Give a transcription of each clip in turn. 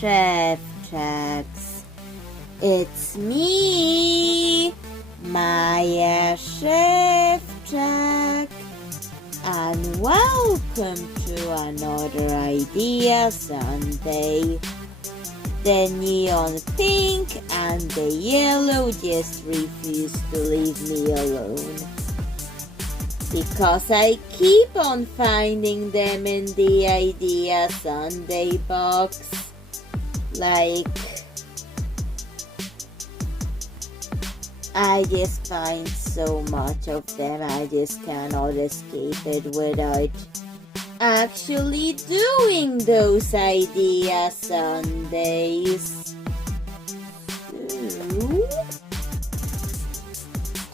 Szewczaks. It's me, Maja Szewczak, and welcome to another Idea Sunday. The neon pink and the yellow just refuse to leave me alone, because I keep on finding them in the Idea Sunday box. Like, I just find so much of them, I just cannot escape it without actually doing those Idea Sundays. So,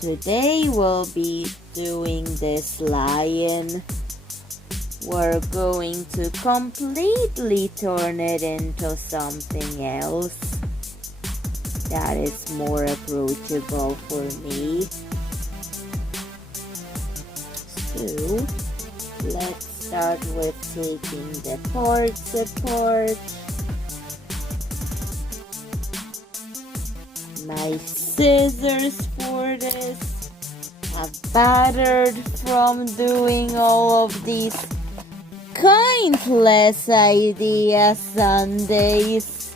today we'll be doing this lion. We're going to completely turn it into something else that is more approachable for me. So, let's start with taking the parts apart. My scissors for this have battered from doing all of these countless Idea Sundays.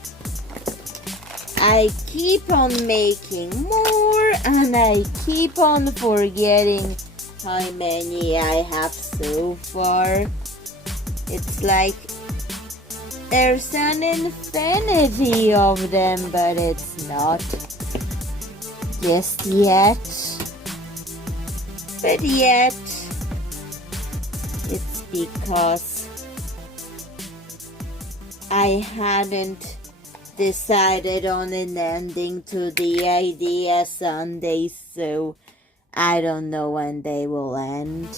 I keep on making more and I keep on forgetting how many I have so far. It's like there's an infinity of them, but it's not just yet. But yet, it's because I hadn't decided on an ending to the Idea Sundays, so I don't know when they will end.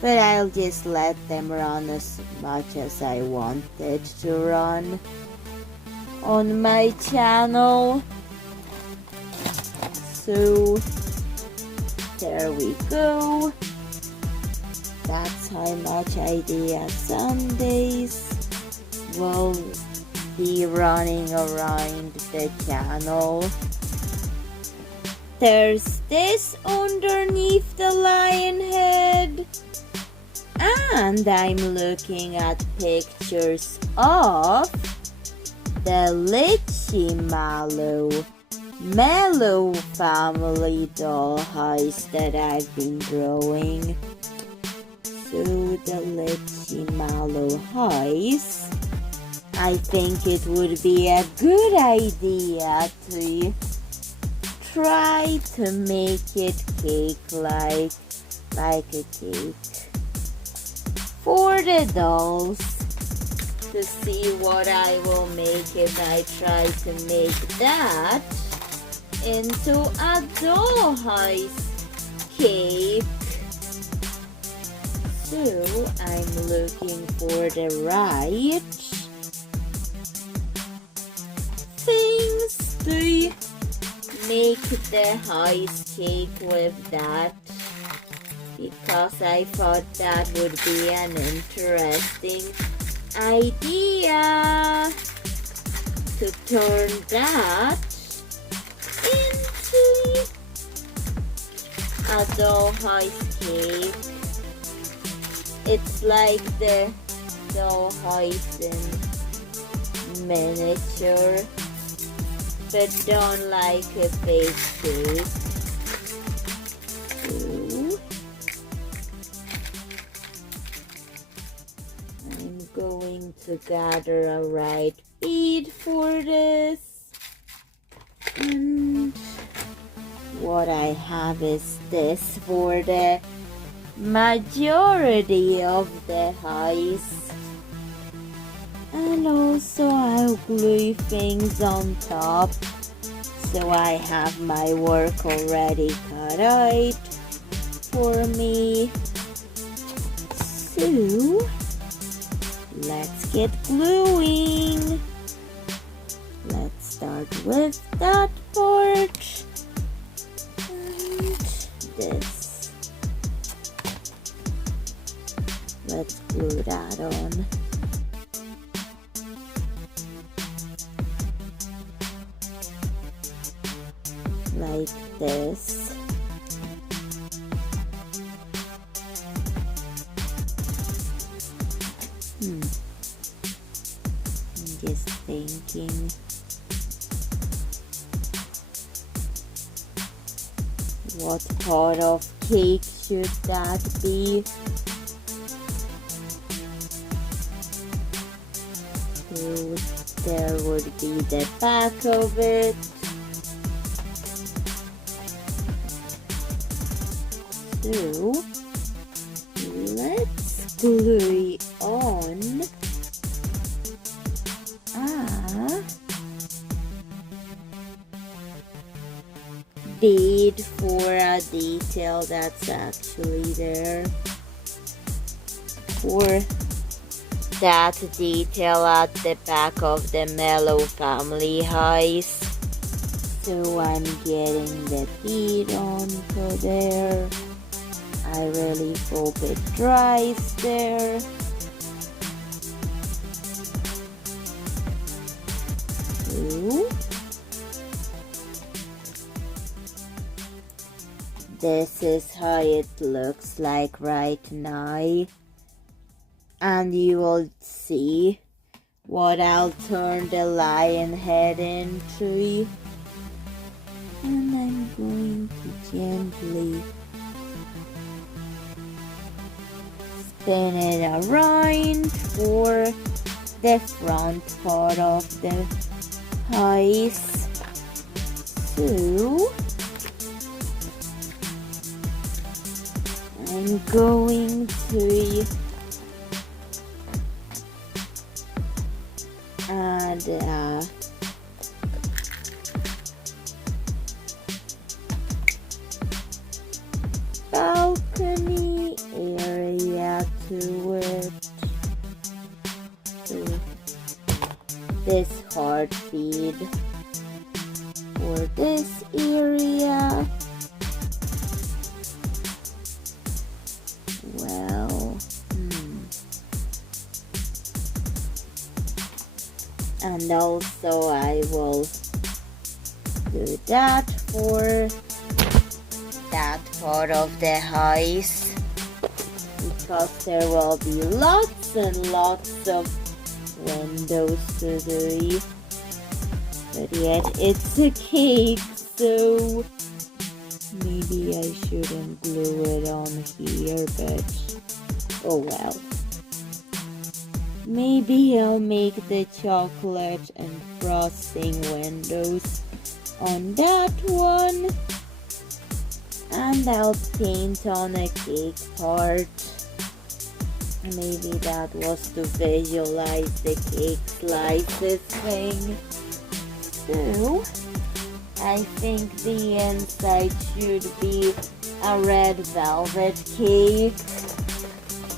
But I'll just let them run as much as I wanted to run on my channel. So there we go. That's how much Idea Sundays will be running around the channel. There's this underneath the lion head, and I'm looking at pictures of the Lycheemallow Mellow family doll house that I've been drawing. So the Lycheemallow house, I think it would be a good idea to try to make it cake-like, like a cake for the dolls, to see what I will make if I try to make that into a dollhouse cake. So I'm looking for the right things to make the house cake with that, because I thought that would be an interesting idea to turn that into a dollhouse cake. It's like the dollhouse in miniature, but don't like a fake cake. So I'm going to gather a right bead for this, and what I have is this for the majority of the house. And also I'll glue things on top, so I have my work already cut out for me. So let's get gluing. Let's start with that part and this. Let's glue that on. like this. I'm just thinking. What part of cake should that be? So there would be the back of it. So let's glue it on. Bead for a detail that's actually there. For that detail at the back of the Mallow family house. So I'm getting the bead onto there. I really hope it dries there. So this is how it looks like right now. And you will see what I'll turn the lion head into. And I'm going to gently spin it around for the front part of the house. So I'm going to add a balcony area to it. So this heart feed for this area. And also I will do that for that part of the house, because there will be lots and lots of windows to do. But yet it's a cake, so maybe I shouldn't glue it on here, but oh well. Maybe I'll make the chocolate and frosting windows on that one. And I'll paint on a cake part. Maybe that was to visualize the cake slices thing. So, I think the inside should be a red velvet cake,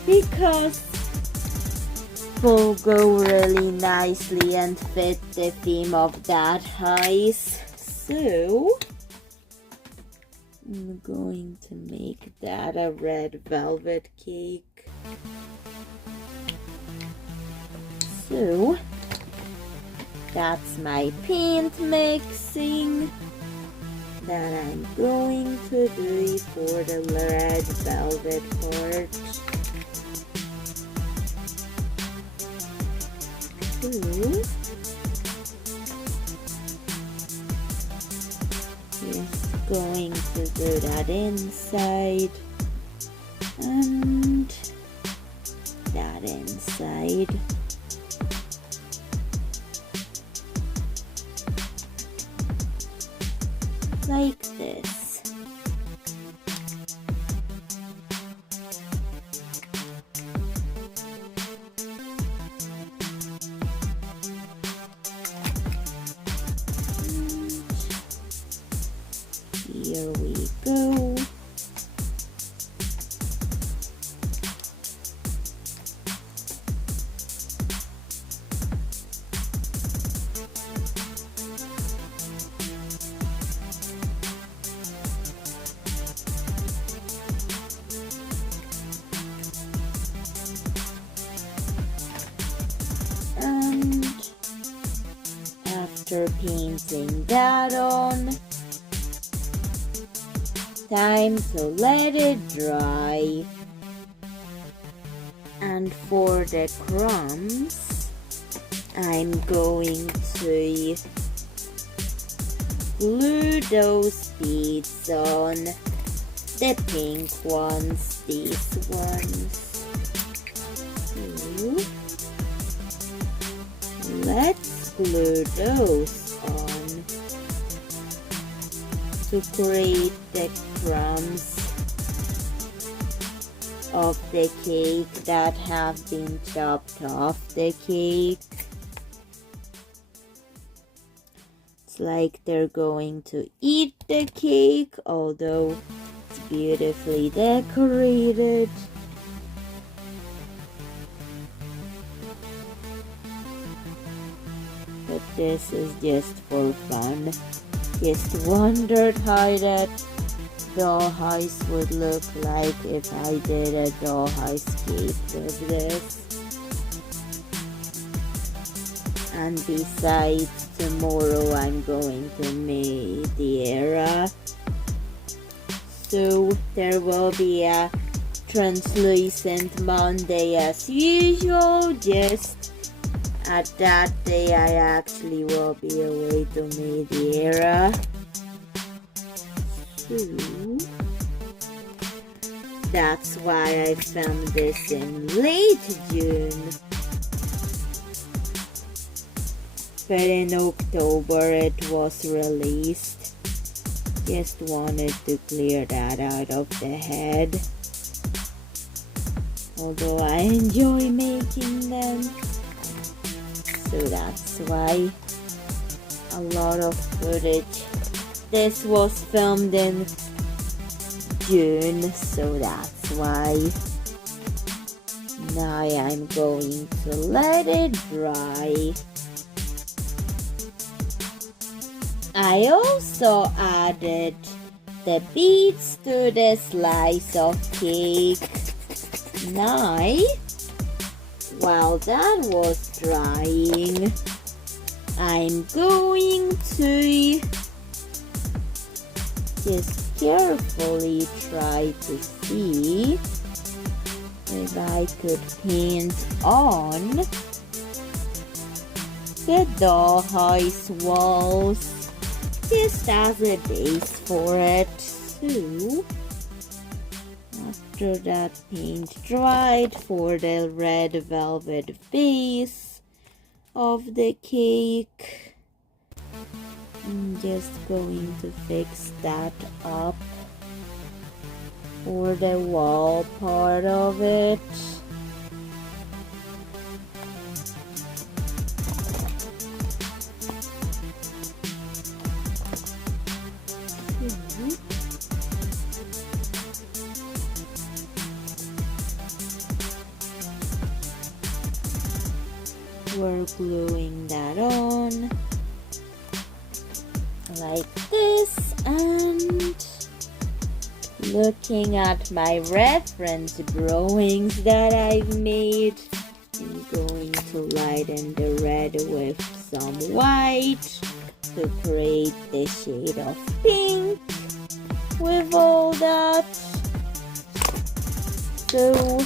because will go really nicely and fit the theme of that house. So I'm going to make that a red velvet cake. So that's my paint mixing that I'm going to do for the red velvet part. Just going to do that inside and that inside. Like this. Here we go. And after painting that on, time to let it dry. And for the crumbs, I'm going to glue those beads on the pink ones, these ones. So, let's glue those on to create the crumbs of the cake that have been chopped off the cake. It's like they're going to eat the cake, although it's beautifully decorated. But this is just for fun. Just wondered how that doll house would look like if I did a doll house cake with this. And besides, tomorrow I'm going to Madeira, so there will be a translucent Monday as usual. Just at that day I actually will be away to Madeira. So that's why I filmed this in late June. But in October it was released. Just wanted to clear that out of the head. Although I enjoy making them. So that's why a lot of footage. This was filmed in June, so that's why. Now I'm going to let it dry. I also added the beads to the slice of cake. Now, while that was drying, I'm going to just carefully try to see if I could paint on the dollhouse walls just as a base for it. So after that paint dried, for the red velvet base of the cake, I'm just going to fix that up for the wall part of it. We're gluing that on like this, and looking at my reference drawings that I've made, I'm going to lighten the red with some white to create the shade of pink with all that. So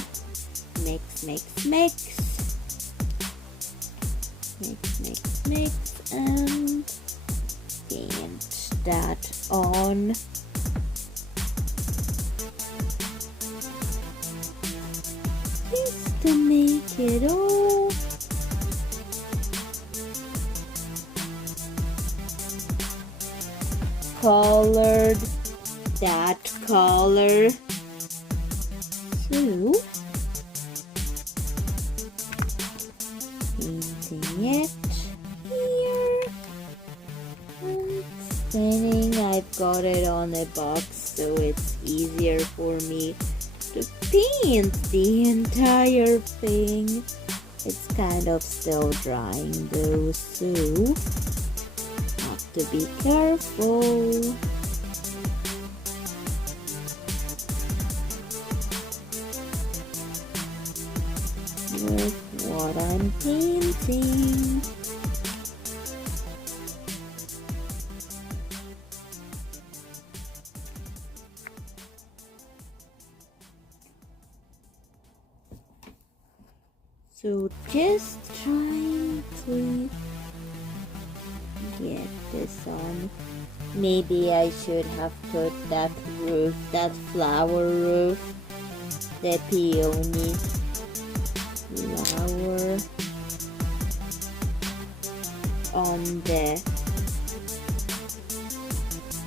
mix, mix, mix. Mix, and paint that on. Just to make it all colored, that color. So painting it here and staining. I've got it on a box, so it's easier for me to paint the entire thing. It's kind of still drying though, so have to be careful. With what I'm painting. So just trying to get this on. Maybe I should have put that roof, that flower roof, the peony flower on the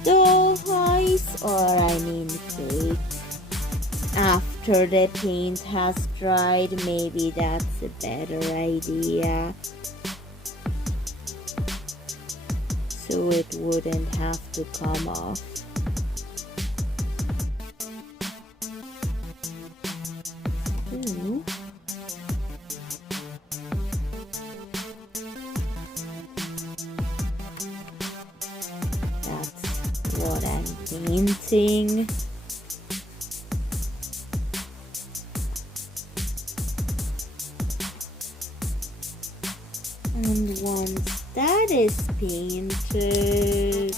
doll eyes, or I mean cake. After the paint has dried, maybe that's a better idea. So it wouldn't have to come off. Ooh. That's what I'm painting. And once that is painted,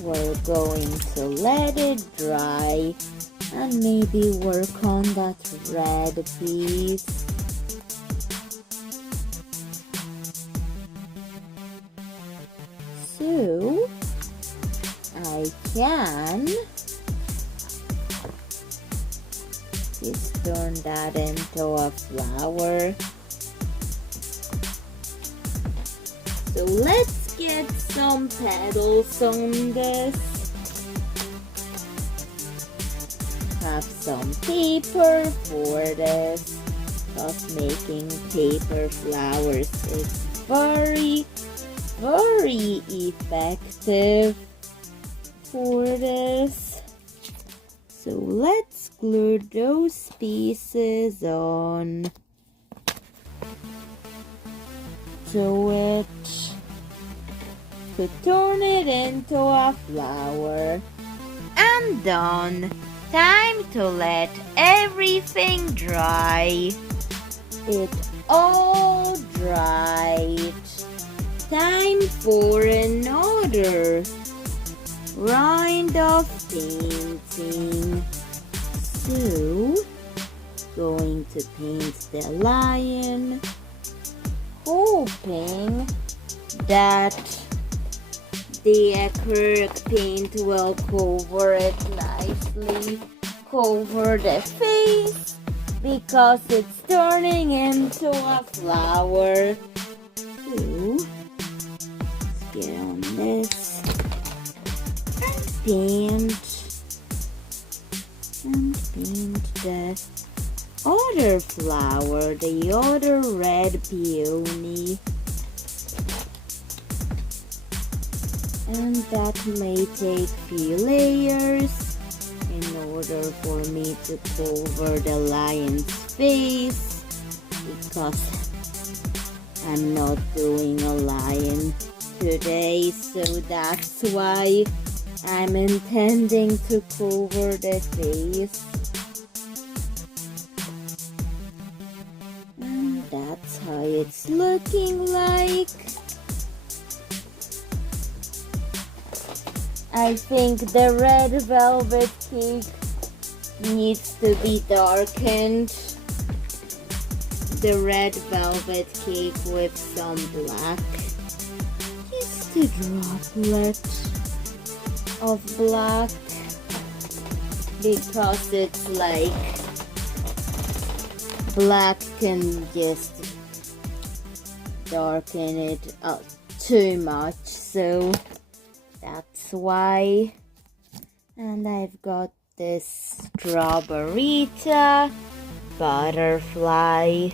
we're going to let it dry and maybe work on that red piece. So I can just turn that into a flower. So let's get some petals on this. Have some paper for this, because making paper flowers is very effective for this. So let's glue those pieces on to it to turn it into a flower. And done. Time to let everything dry. It all dried. Time for another round of painting. So, going to paint the lion, hoping that the acrylic paint will cover it nicely, cover the face, because it's turning into a flower. So, let's get on this and paint the other flower, the other red peony. And that may take few layers in order for me to cover the lion's face, because I'm not doing a lion today, so that's why I'm intending to cover the face. And that's how it's looking like. I think the red velvet cake needs to be darkened. The red velvet cake with some black. Just a droplet of black, because it's like black can just darken it up too much, so that's why. And I've got this strawberry butterfly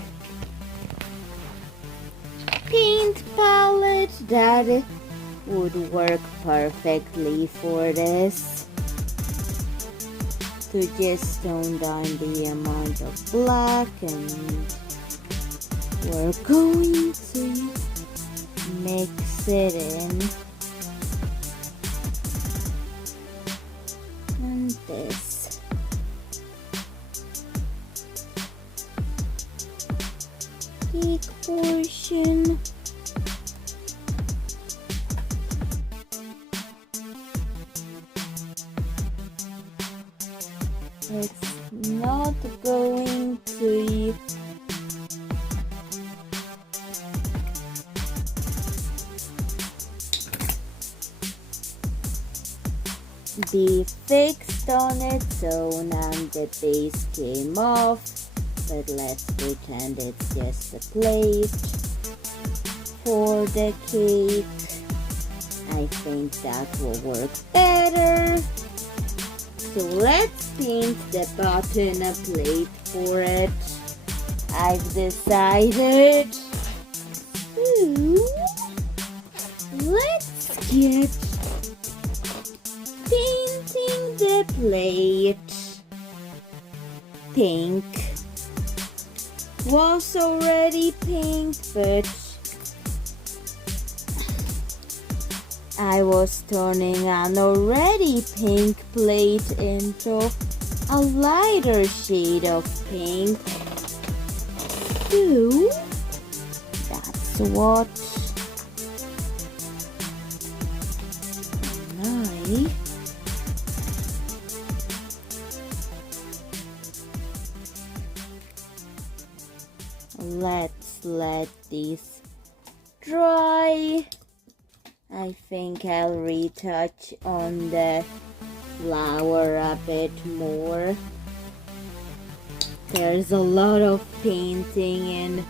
paint palette that would work perfectly for this, to just tone down the amount of black, and we're going to mix it in. And this cake portion It's not going to be fixed on its own, and the base came off, but let's pretend it's just a plate for the cake. I think that will work better. So let's paint the bottom a plate for it. I've decided to let's get painting the plate pink. Was already pink, but I was turning an already pink plate into a lighter shade of pink. So that's what I let's let this dry. I think I'll retouch on the flower a bit more. There's a lot of painting in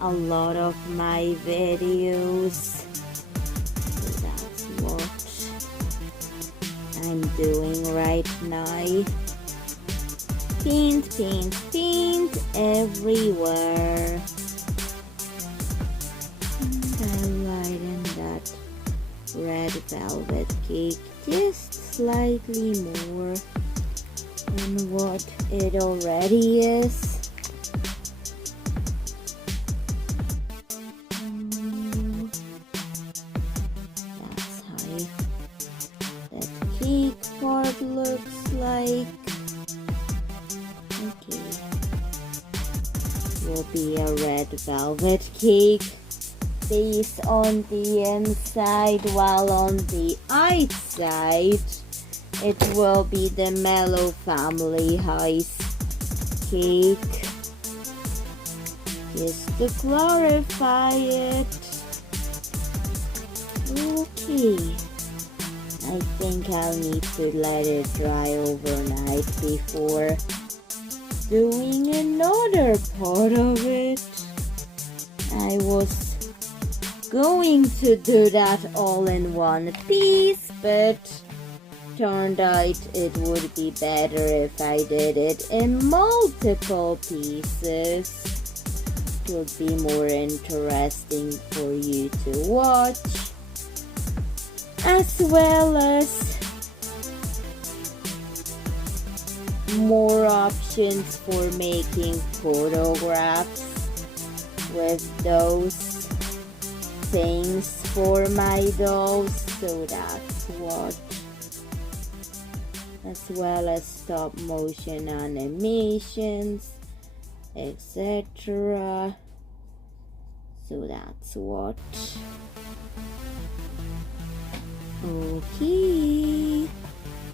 a lot of my videos. So that's what I'm doing right now. Paint, paint, paint everywhere. And I'll lighten that red velvet cake just slightly more than what it already is. That's how that cake part looks like. Okay, will be a red velvet cake base on the inside, while on the outside it will be the Mallow family house cake, just to clarify it. Okay, I think I'll need to let it dry overnight before doing another part of it. I was going to do that all in one piece, but turned out it would be better if I did it in multiple pieces. It would be more interesting for you to watch, as well as more options for making photographs with those things for my dolls. So that's what, as well as stop motion animations, etc. So that's what. Okay,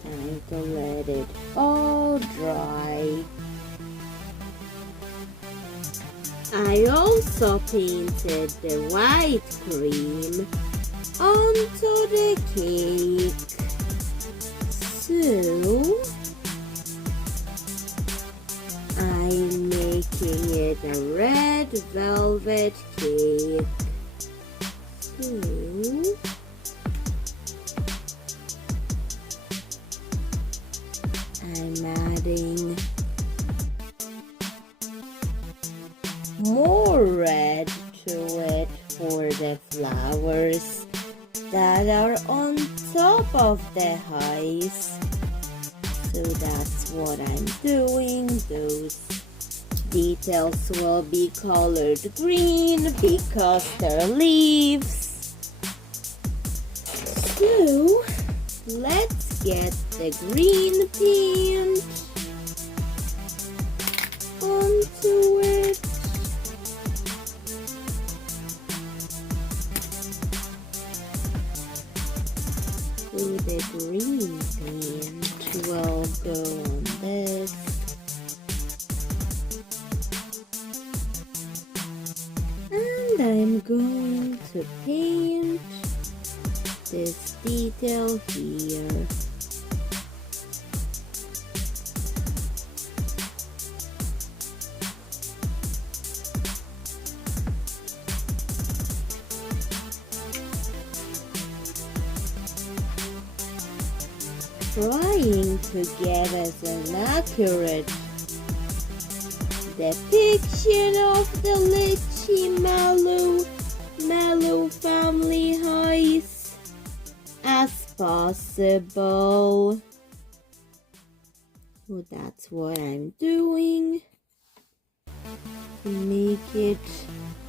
time to let it all dry. I also painted the white cream onto the cake. So I'm making it a red velvet cake. So I'm adding more red to it for the flowers that are on top of the house. So that's what I'm doing. Those details will be colored green because they're leaves. So let's get the green paint onto it. So the green paint will go on this. And I'm going to paint this detail here. Trying to get us an accurate depiction of the Lycheemallow family house as possible. So that's what I'm doing to make it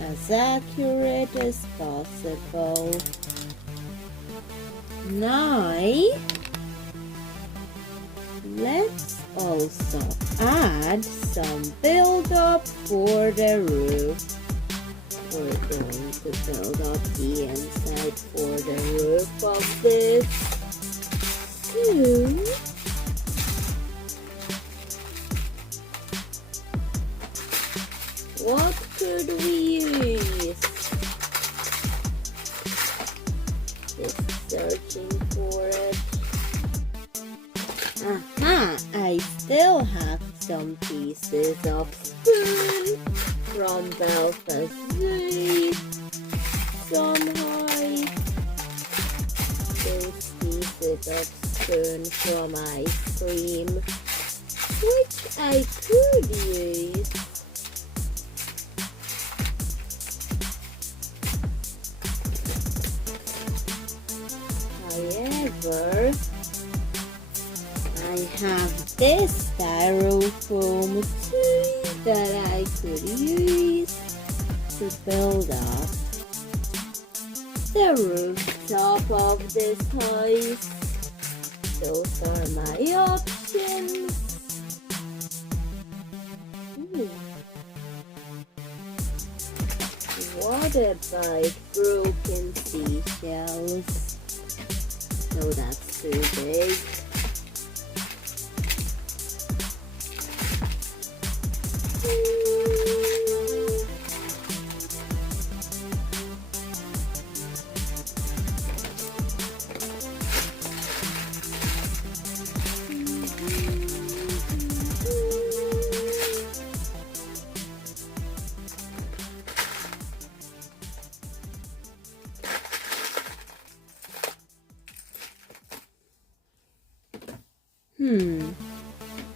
as accurate as possible. Now let's also add some build-up for the roof. We're going to build up the inside for the roof of this. So, what could we use? Just searching for it. Aha! I still have some pieces of spoon from Belfast Zoo. Somehow, those pieces of spoon from ice cream, which I could use. However, I have this styrofoam too that I could use to build up the rooftop of this house. Those are my options. What about broken seashells? No, that's too big.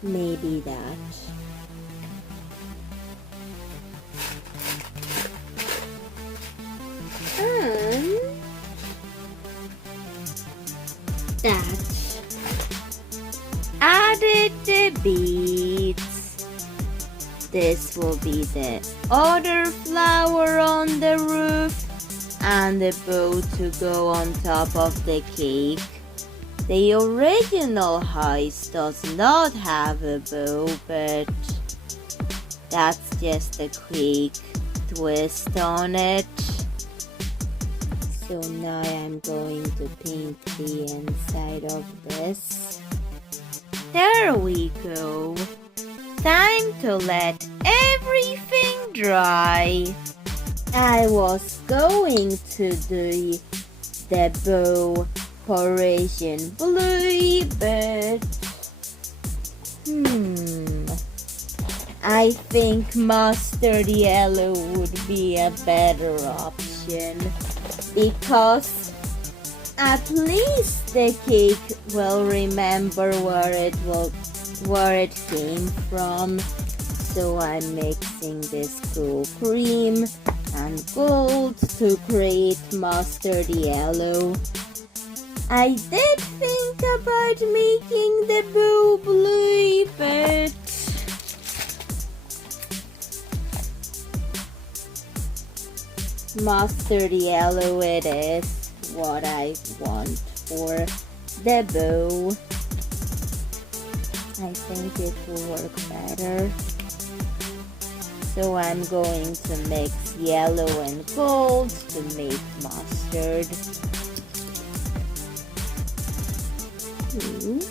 Maybe that. And that. Added the beads. This will be the other flower on the roof and the bow to go on top of the cake. The original house does not have a bow, but that's just a quick twist on it. So now I'm going to paint the inside of this. There we go. Time to let everything dry. I was going to do the bow Parisian blue, but I think mustard yellow would be a better option, because at least the cake will remember where it came from. So I'm mixing this cool cream and gold to create mustard yellow. I did think about making the bow blue, but mustard yellow it is what I want for the bow. I think it will work better. So I'm going to mix yellow and gold to make mustard. Ooh.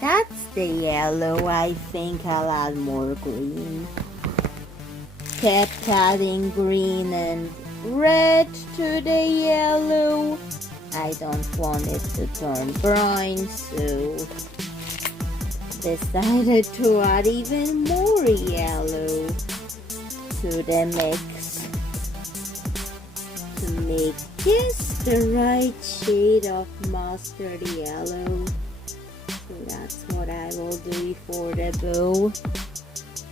That's the yellow. I think I'll add more green. Kept adding green and red to the yellow. I don't want it to turn brown, so decided to add even more yellow to the mix to make just the right shade of mustard yellow. So that's what I will do for the bow.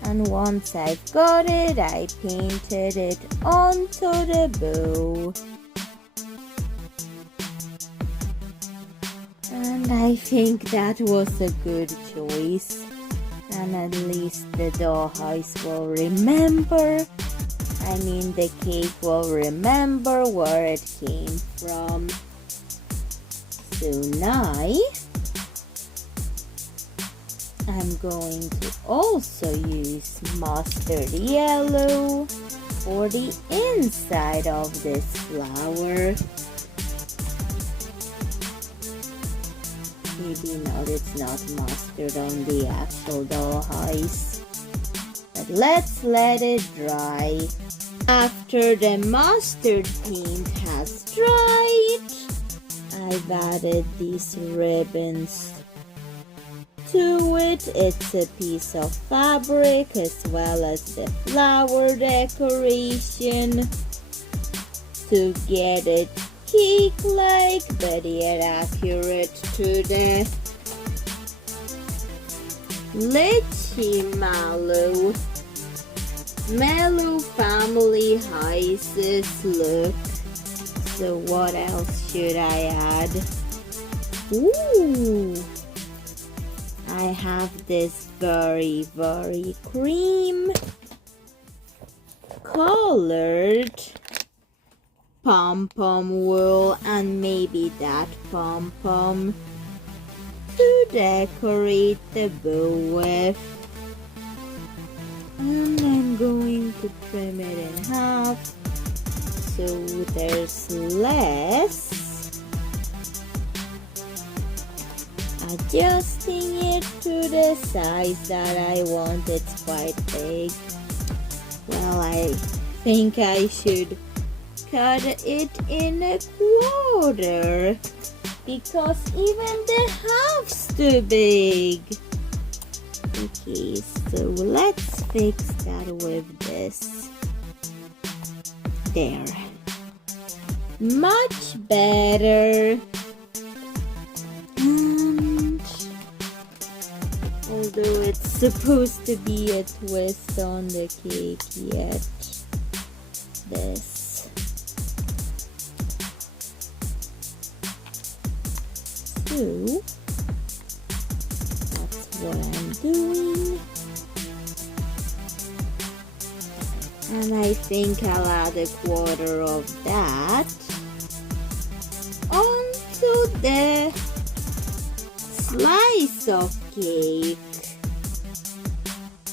And once I've got it, I painted it onto the bow. And I think that was a good choice. And at least the dollhouse will remember. I mean, the cake will remember where it came from. So now I'm going to also use mustard yellow for the inside of this flower. Maybe not, it's not mustard on the actual dollhouse. But let's let it dry. After the mustard paint has dried, I've added these ribbons to it. It's a piece of fabric as well as the flower decoration to get it cake-like but yet accurate to the Lycheemallow Mallow family houses look. So what else should I add? Ooh! I have this very cream colored pom-pom wool and maybe that pom-pom to decorate the bow with. And I'm going to trim it in half so there's less. Adjusting it to the size that I want. It's quite big. Well, I think I should cut it in a quarter because even the half's too big. Okay, so let's fix that with this. There. Much better. And although it's supposed to be a twist on the cake yet, this. So that's what I'm doing. And I think I'll add a quarter of that onto the slice of cake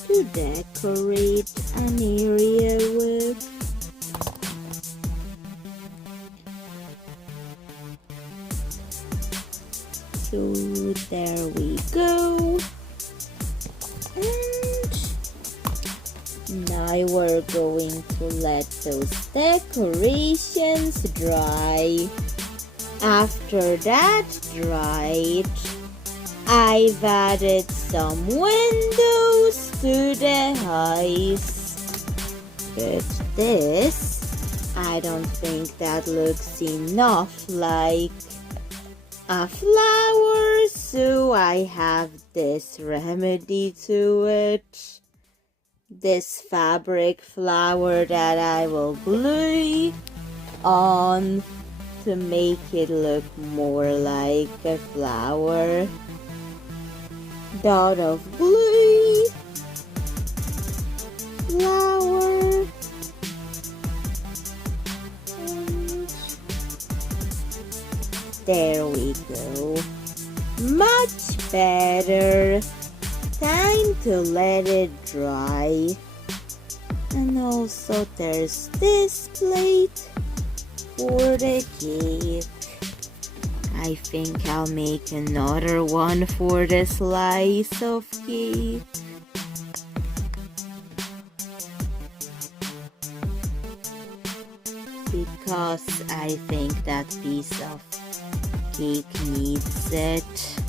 to decorate an area with. So there we go. And now we're going to let those decorations dry. After that dried, I've added some windows to the house. But this, I don't think that looks enough like a flower, so I have this remedy to it. This fabric flower that I will glue on to make it look more like a flower. Dot of glue, flower, and there we go. Much better. time to let it dry. And also there's this plate for the cake. I think I'll make another one for the slice of cake. Because I think that piece of cake needs it.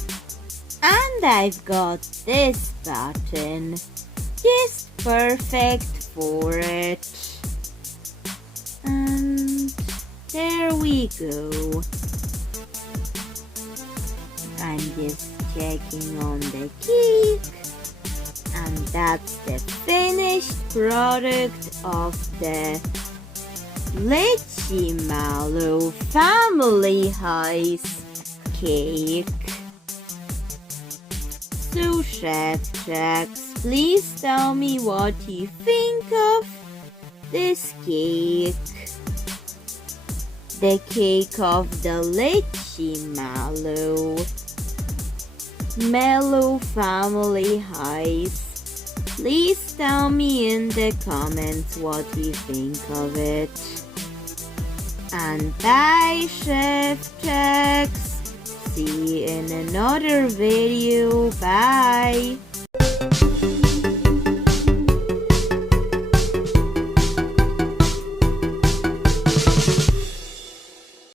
And I've got this button, just perfect for it. And there we go. I'm just checking on the cake. And that's the finished product of the Lycheemallow family heist cake. So Szewczaks, please tell me what you think of this cake. The cake of the Lycheemallow family heist. Please tell me in the comments what you think of it. And bye, Szewczaks. See you in another video. Bye.